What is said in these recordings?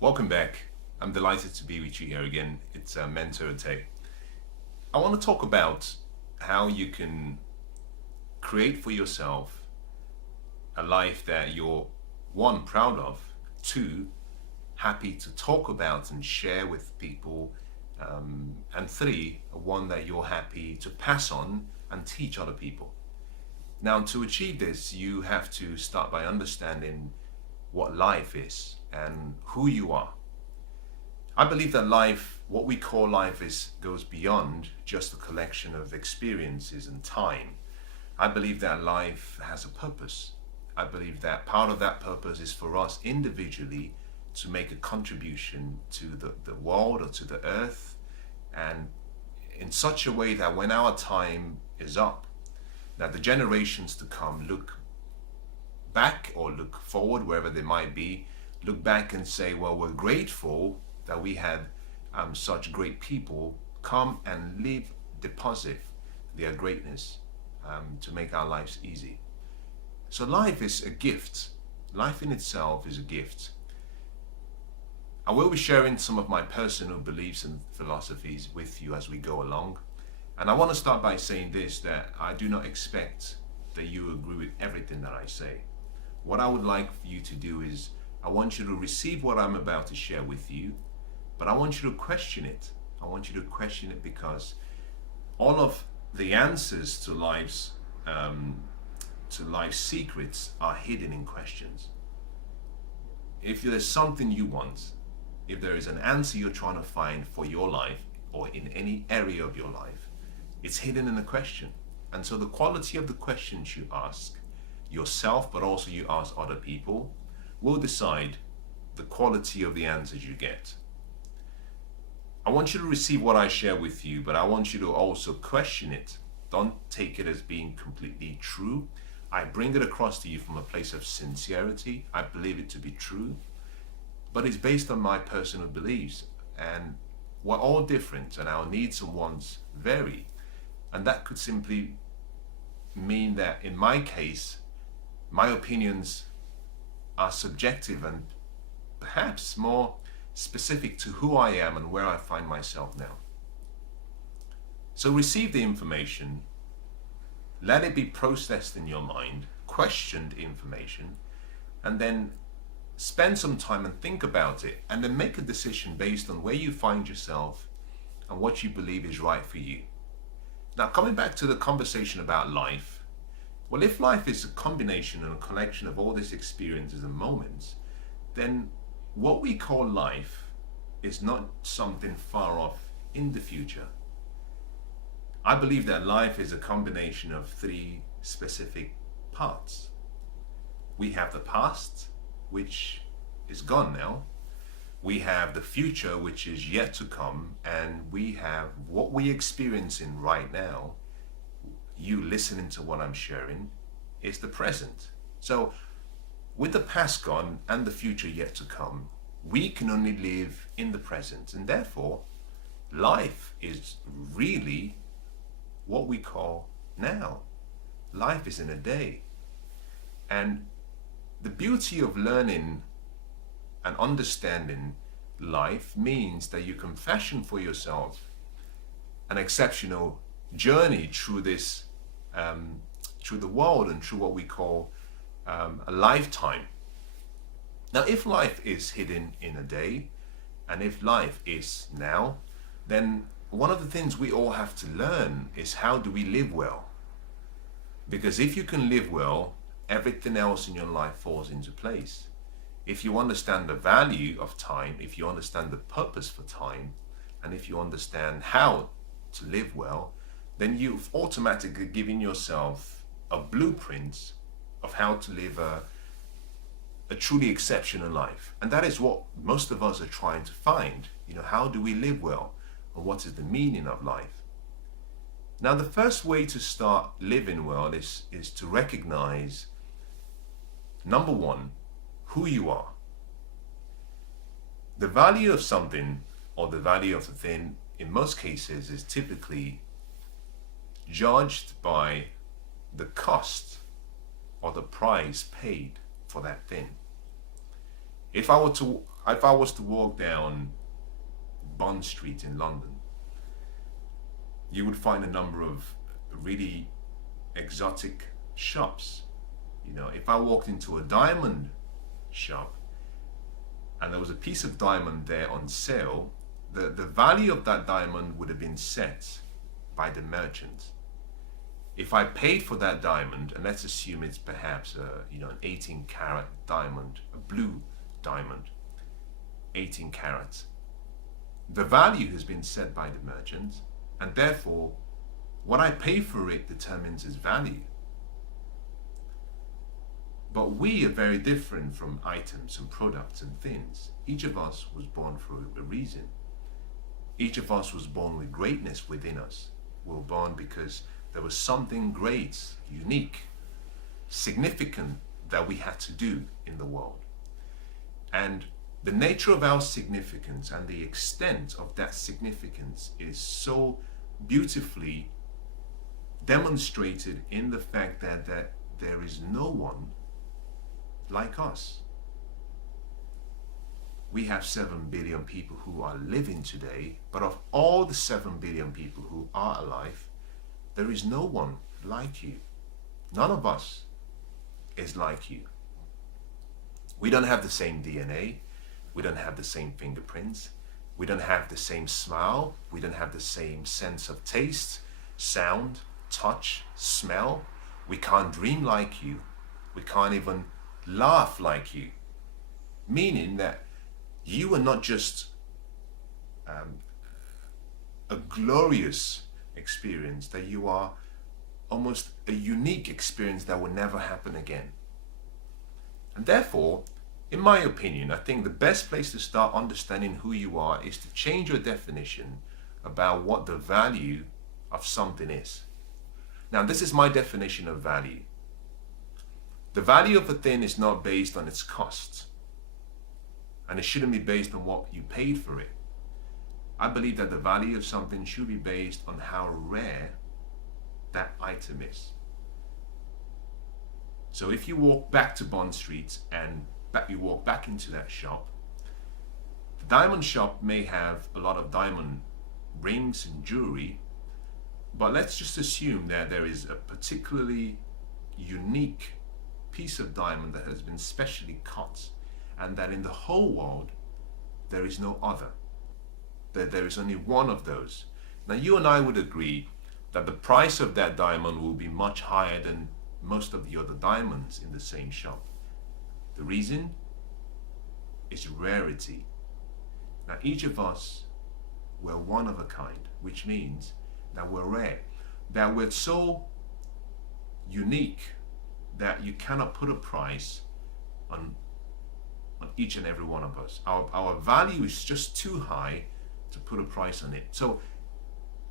Welcome back. I'm delighted to be with you here again. It's Mensah Oteh. I want to talk about how you can create for yourself a life that you're, one, proud of, two, happy to talk about and share with people, and three, one that you're happy to pass on and teach other people. Now, to achieve this, you have to start by understanding what life is and who you are. I believe that life, what we call life, goes beyond just a collection of experiences and time. I believe that life has a purpose. I believe that part of that purpose is for us individually to make a contribution to the world or to the earth, and in such a way that when our time is up, that the generations to come look back or look forward, wherever they might be, look back and say, well, we're grateful that we had such great people come and leave, deposit their greatness to make our lives easy. So life is a gift. Life in itself is a gift. I will be sharing some of my personal beliefs and philosophies with you as we go along. And I want to start by saying this, that I do not expect that you agree with everything that I say. What I would like for you to do is, I want you to receive what I'm about to share with you, but I want you to question it. I want you to question it because all of the answers to life's secrets are hidden in questions. If there's something you want, if there is an answer you're trying to find for your life or in any area of your life, it's hidden in a question. And so the quality of the questions you ask yourself, but also you ask other people, will decide the quality of the answers you get. I want you to receive what I share with you, but I want you to also question it. Don't take it as being completely true. I bring it across to you from a place of sincerity. I believe it to be true, but it's based on my personal beliefs, and we're all different and our needs and wants vary. And that could simply mean that in my case, my opinions are subjective and perhaps more specific to who I am and where I find myself now. So receive the information, let it be processed in your mind, questioned information, and then spend some time and think about it, and then make a decision based on where you find yourself and what you believe is right for you. Now, coming back to the conversation about life, well, if life is a combination and a collection of all these experiences and moments, then what we call life is not something far off in the future. I believe that life is a combination of three specific parts. We have the past, which is gone now. We have the future, which is yet to come. And we have what we experiencing right now. You listening to what I'm sharing is the present. So with the past gone and the future yet to come, we can only live in the present. And therefore, life is really what we call now. Life is in a day. And the beauty of learning and understanding life means that you can fashion for yourself an exceptional journey through this, through the world and through what we call a lifetime. Now, if life is hidden in a day, and if life is now, then one of the things we all have to learn is, how do we live well? Because if you can live well, everything else in your life falls into place. If you understand the value of time, if you understand the purpose for time, and if you understand how to live well, then you've automatically given yourself a blueprint of how to live a truly exceptional life. And that is what most of us are trying to find. How do we live well? And what is the meaning of life? Now, the first way to start living well is to recognize, number one, who you are. The value of something, or the value of the thing, in most cases is typically judged by the cost or the price paid for that thing. If I were to If I was to walk down Bond Street in London, you would find a number of really exotic shops. You know, if I walked into a diamond shop and there was a piece of diamond there on sale, the value of that diamond would have been set by the merchant. If I paid for that diamond, and let's assume it's perhaps an 18 karat diamond, a blue diamond, 18 carats, the value has been set by the merchant, and therefore what I pay for it determines its value. But we are very different from items and products and things. Each of us was born for a reason. Each of us was born with greatness within us. We were born because there was something great, unique, significant that we had to do in the world. And the nature of our significance and the extent of that significance is so beautifully demonstrated in the fact that there is no one like us. We have 7 billion people who are living today, but of all the 7 billion people who are alive, there is no one like you. None of us is like you. We don't have the same DNA. We don't have the same fingerprints. We don't have the same smile. We don't have the same sense of taste, sound, touch, smell. We can't dream like you. We can't even laugh like you. Meaning that you are not just a glorious experience, that you are almost a unique experience that will never happen again. And therefore, in my opinion, I think the best place to start understanding who you are is to change your definition about what the value of something is. Now, this is my definition of value. The value of a thing is not based on its cost, and it shouldn't be based on what you paid for it. I believe that the value of something should be based on how rare that item is. So if you walk back to Bond Street and you walk back into that shop, the diamond shop may have a lot of diamond rings and jewelry, but let's just assume that there is a particularly unique piece of diamond that has been specially cut, and that in the whole world there is no other. That there is only one of those. Now, you and I would agree that the price of that diamond will be much higher than most of the other diamonds in the same shop. The reason is rarity. Now, each of us, we're one of a kind, which means that we're rare, that we're so unique that you cannot put a price on each and every one of us. Our value is just too high to put a price on it. So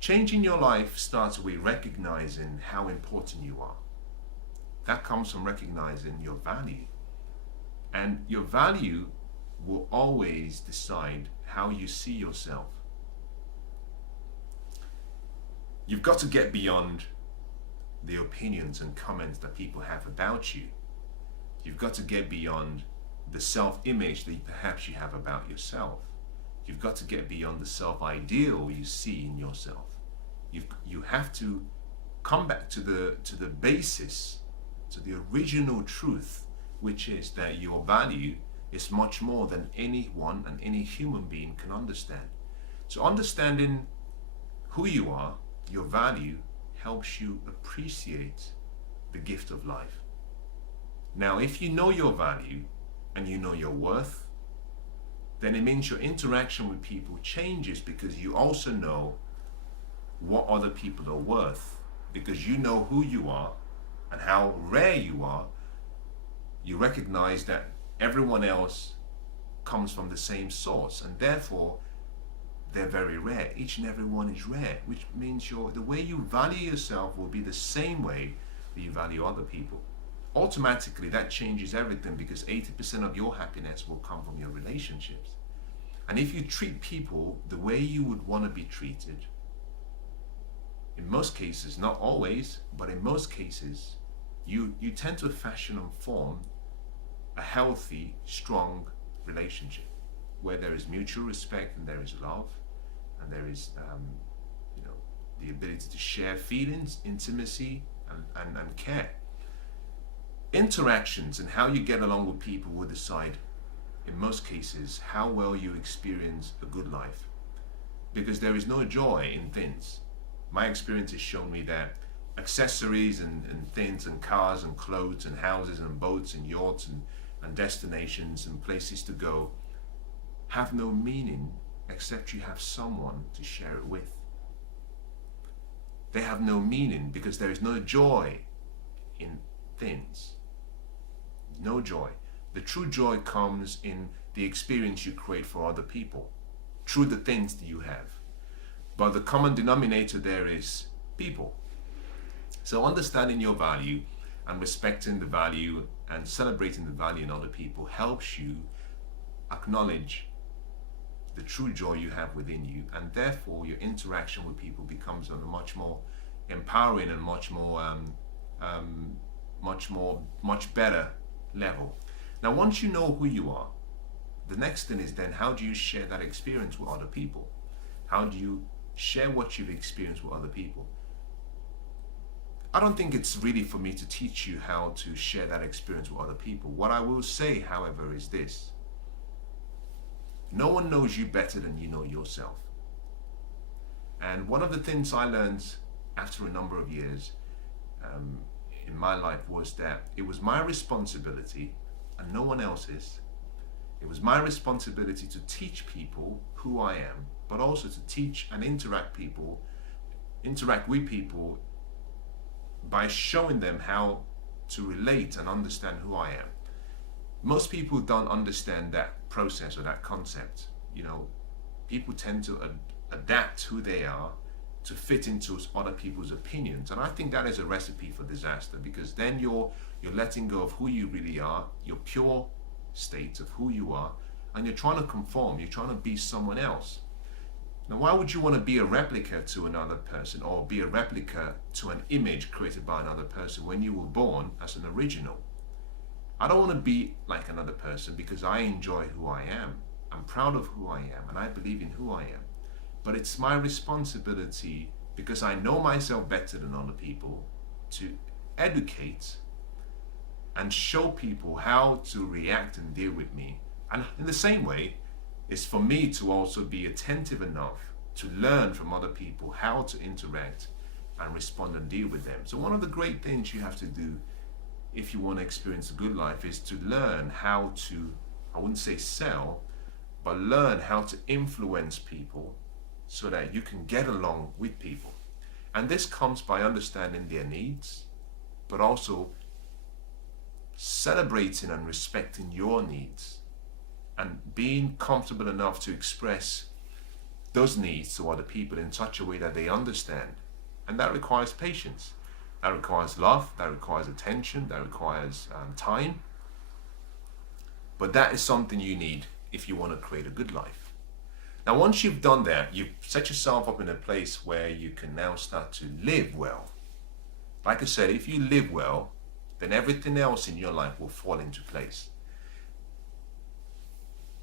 changing your life starts with recognizing how important you are. That comes from recognizing your value. And your value will always decide how you see yourself. You've got to get beyond the opinions and comments that people have about you. You've got to get beyond the self-image that perhaps you have about yourself. You've got to get beyond the self-ideal you see in yourself. You have to come back to the basis, to the original truth, which is that your value is much more than anyone and any human being can understand. So understanding who you are, your value, helps you appreciate the gift of life. Now, if you know your value and you know your worth, then it means your interaction with people changes, because you also know what other people are worth, because you know who you are and how rare you are. You recognize that everyone else comes from the same source, and therefore they're very rare. Each and every one is rare, which means the way you value yourself will be the same way that you value other people. Automatically, that changes everything, because 80% of your happiness will come from your relationships. And if you treat people the way you would want to be treated, in most cases, not always, but in most cases, you tend to fashion and form a healthy, strong relationship. where there is mutual respect and there is love and there is the ability to share feelings, intimacy, and care. Interactions and how you get along with people will decide, in most cases, how well you experience a good life. Because there is no joy in things. My experience has shown me that accessories and things and cars and clothes and houses and boats and yachts and destinations and places to go have no meaning except you have someone to share it with. They have no meaning because there is no joy in things. No joy. The true joy comes in the experience you create for other people through the things that you have. But the common denominator there is people. So understanding your value and respecting the value and celebrating the value in other people helps you acknowledge the true joy you have within you, and therefore your interaction with people becomes on a much more empowering and much better level. Now, once you know who you are, the next thing is then how do you share that experience with other people? How do you share what you've experienced with other people? I don't think it's really for me to teach you how to share that experience with other people. What I will say, however, is this. No one knows you better than you know yourself. And one of the things I learned after a number of years in my life was that it was my responsibility and no one else's. It was my responsibility to teach people who I am, but also to teach and interact with people by showing them how to relate and understand who I am. Most people don't understand that process or that concept. People tend to adapt who they are to fit into other people's opinions, and I think that is a recipe for disaster, because then you're letting go of who you really are, your pure state of who you are, and you're trying to conform, you're trying to be someone else. Now, why would you want to be a replica to another person or be a replica to an image created by another person when you were born as an original? I don't want to be like another person because I enjoy who I am. I'm proud of who I am and I believe in who I am. But it's my responsibility, because I know myself better than other people, to educate and show people how to react and deal with me. And in the same way, it's for me to also be attentive enough to learn from other people how to interact and respond and deal with them. So one of the great things you have to do if you want to experience a good life is to learn how to, I wouldn't say sell, but learn how to influence people so that you can get along with people. And this comes by understanding their needs, but also celebrating and respecting your needs and being comfortable enough to express those needs to other people in such a way that they understand. And that requires patience, that requires love, that requires attention, that requires time. But that is something you need if you want to create a good life. Now, once you've done that, you've set yourself up in a place where you can now start to live well. Like I said, if you live well, then everything else in your life will fall into place.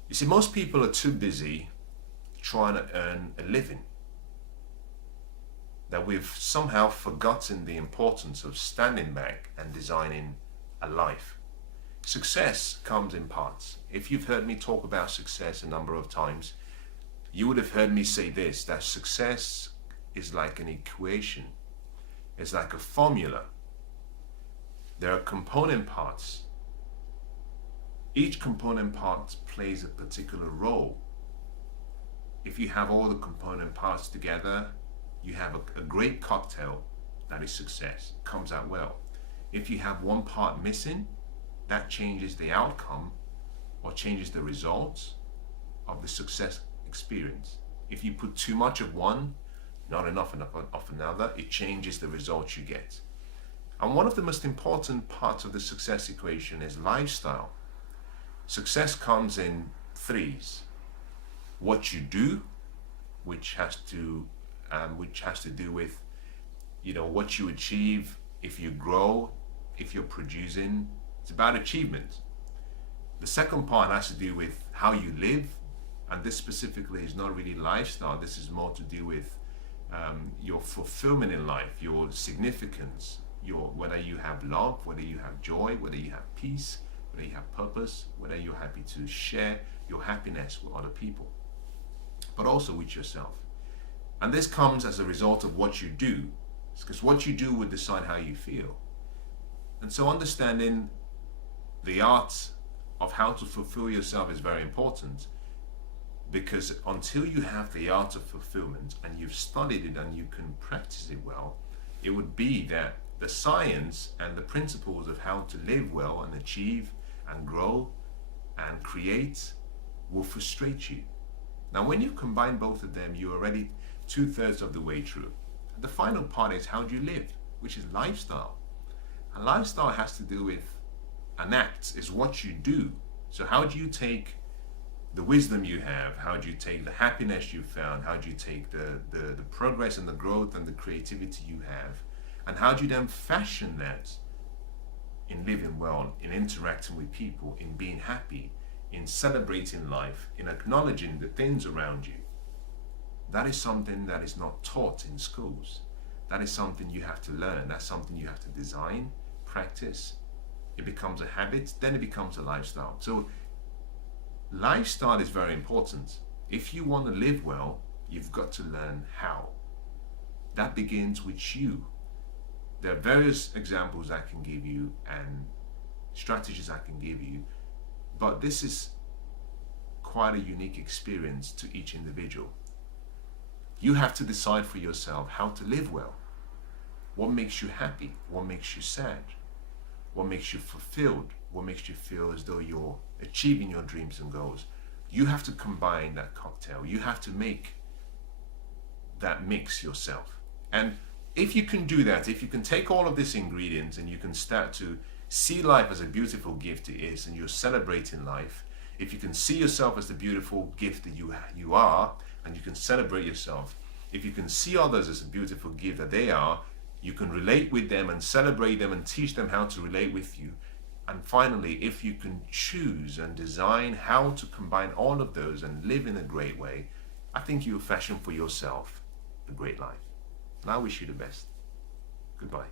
You see, most people are too busy trying to earn a living that we've somehow forgotten the importance of standing back and designing a life. Success comes in parts. If you've heard me talk about success a number of times, you would have heard me say this, that success is like an equation. It's like a formula. There are component parts. Each component part plays a particular role. If you have all the component parts together, you have a great cocktail that is success, comes out well. If you have one part missing, that changes the outcome or changes the results of the success experience. If you put too much of one, not enough of another, it changes the results you get. And one of the most important parts of the success equation is lifestyle. Success comes in threes. What you do, which has to do with, what you achieve, if you grow, if you're producing. It's about achievement. The second part has to do with how you live, and this specifically is not really lifestyle. This is more to do with your fulfillment in life, your significance, whether you have love, whether you have joy, whether you have peace, whether you have purpose, whether you're happy to share your happiness with other people, but also with yourself. And this comes as a result of what you do, because what you do will decide how you feel. And so understanding the art of how to fulfill yourself is very important, because until you have the art of fulfillment and you've studied it and you can practice it well, it would be that the science and the principles of how to live well and achieve and grow and create will frustrate you. Now, when you combine both of them, you're already 2/3 of the way through. The final part is, how do you live, which is lifestyle. And lifestyle has to do with an act, is what you do. So how do you take the wisdom you have? How do you take the happiness you found? How do you take the progress and the growth and the creativity you have? And how do you then fashion that in living well, in interacting with people, in being happy, in celebrating life, in acknowledging the things around you? That is something that is not taught in schools. That is something you have to learn. That's something you have to design, practice. It becomes a habit, then it becomes a lifestyle. So lifestyle is very important. If you want to live well, you've got to learn how. That begins with you. There are various examples I can give you and strategies I can give you, but this is quite a unique experience to each individual. You have to decide for yourself how to live well. What makes you happy? What makes you sad? What makes you fulfilled? What makes you feel as though you're achieving your dreams and goals? You have to combine that cocktail. You have to make that mix yourself. And if you can do that, if you can take all of these ingredients and you can start to see life as a beautiful gift it is, and you're celebrating life, if you can see yourself as the beautiful gift that you are, and you can celebrate yourself, if you can see others as a beautiful gift that they are, you can relate with them and celebrate them and teach them how to relate with you. And finally, if you can choose and design how to combine all of those and live in a great way, I think you'll fashion for yourself a great life. And I wish you the best. Goodbye.